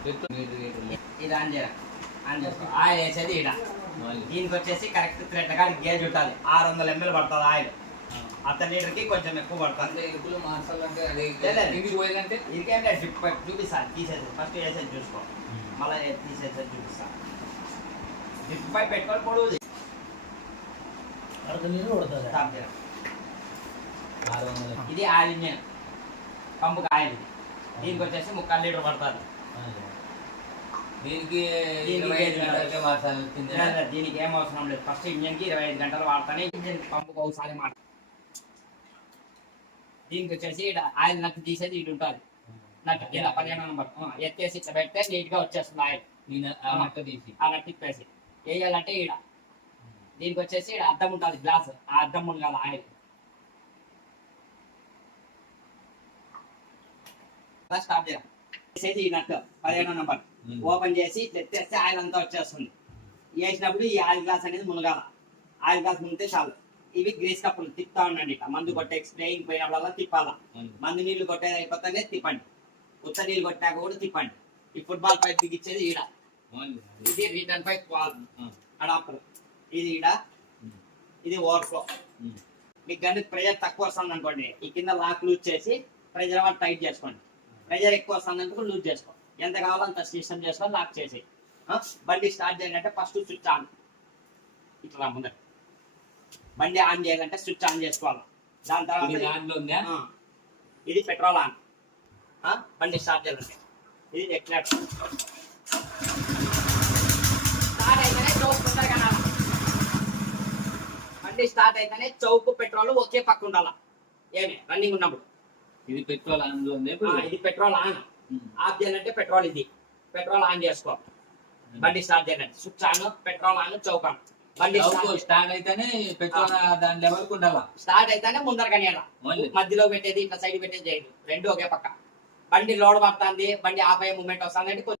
ఇది ఆన్ చేయరా, ఆన్ చేసుకో. ఆయిల్ వేసేది ఈడ, దీనికి వచ్చేసి కరెక్ట్ థ్రెడ్ గా గేజ్ ఉంటుంది. 600 ml పడుతుంది ఆయిల్. అర్ధ లీటర్కి కొంచెం ఎక్కువ పడుతుంది. ఎరుపులు మార్చాలంటే అది ఇది పోయిందంటే ఇదికేం లేదు, డ్రిప్ పైప్ చూపిస్తాను. తీసేసి ఫస్ట్ వేసేది చూసుకో, మళ్ళీ తీసేసేది చూపిస్తాను. డ్రిప్ పైప్ పెట్టుకొని పొడుగుది. స్టాప్ చేయరా. ఇది ఆయిల్ ఇంజన్, పంపుకి ఆయిల్. దీనికి వచ్చేసి 3/4 లీటర్ పడుతుంది. దీనికి దీనికి ఏం అవసరం లేదు. ఫస్ట్ ఇంజన్ కి 25 గంటలు వాడతానే ఇంజన్ పంపుకు ఒకసారి మాట. దీనికి వచ్చేసి ఆయిల్ నట్టు తీసేది ఇటు ఉంటుంది. నట్టు కింద 15 నెంబర్ ఎత్తేసి ఇట్లా పెడితే నీట్ గా వచ్చేస్తుంది ఆయిల్. ఆ నట్టు తిప్పేసి వేయాలంటే ఈడ దీనికి వచ్చేసి ఈడ అద్దం ఉంటుంది, గ్లాస్. ఆ అద్దం ఉండాలి ఆయిల్. స్టాప్ చేసేది ఈ నట్టు 15 నెంబర్ ఓపెన్ చేసి తెస్తే ఆయిల్ అంతా వచ్చేస్తుంది. వేసినప్పుడు ఈ ఆయిల్ గ్లాస్ అనేది మునగాల. ఆయిల్ గ్లాస్ మునిగితే చాలు. ఇవి గ్రీస్ కప్పులు తిప్పుతా ఉండండి. ఇట్లా మందు కొట్టే స్ప్రేయింగ్ పోయినప్పుడల్లా తిప్పాలా. మందు నీళ్లు కొట్టేది అయిపోతానే తిప్పండి. ఉత్త నీళ్ళు కొట్టాక కూడా తిప్పండి. ఈ ఫుట్బాల్ పైప్ దిగిచ్చేది ఈడ. ఇది రిటర్న్ పైప్ అడాప్టర్. ఇది ఈడ, ఇది ఓవర్ఫ్లో. మీకు గంట ప్రెజర్ తక్కువ వస్తుంది అనుకోండి, ఈ కింద లాక్ లూజ్ చేసి ప్రెజర్ వల్ల టైట్ చేసుకోండి. ప్రెజర్ ఎక్కువ వస్తుంది అనుకో లూజ్ చేసుకో. ఎంత కావాలో అంత సిస్టమ్ చేసుకొని లాక్ చేసి బండి స్టార్ట్ చేయాలంటే ఫస్ట్ స్విచ్ ఆన్. ఇట్లా ముందర బండి ఆన్ చేయాలంటే స్విచ్ ఆన్ చేసుకోవాలి. దాని తర్వాత ఇది పెట్రోల్ ఆన్. బండి స్టార్ట్ చేయాలంటే ఇది ఎక్సలేటర్. స్టార్ట్ అయితేనే చౌక్ ముందర కనాలి. బండి స్టార్ట్ అయితేనే చౌక్ పెట్రోల్ ఒకే పక్క ఉండాలా. ఏమి రన్నింగ్ ఉన్నప్పుడు ఇది పెట్రోల్ ఆన్ లో ఉంది. ఇది పెట్రోల్ ఆన్. ఆఫ్ చేయాలంటే పెట్రోల్, ఇది పెట్రోల్ ఆన్ చేసుకో. బండి స్టార్ట్ చేయాలంటే switch on, petrol on, Chowk on. బండి స్టార్ట్ అయితేనే పెట్రోల్ దాని లెవెల్ ఉండాలా. స్టార్ట్ అయితేనే ముందర కనియాల. మధ్యలో పెట్టేది ఇట్లా సైడ్ పెట్టేది చేయదు. రెండు ఒకే పక్క. బండి లోడ్ పడుతుంది, బండి ఆపే మూమెంట్ వస్తుంది.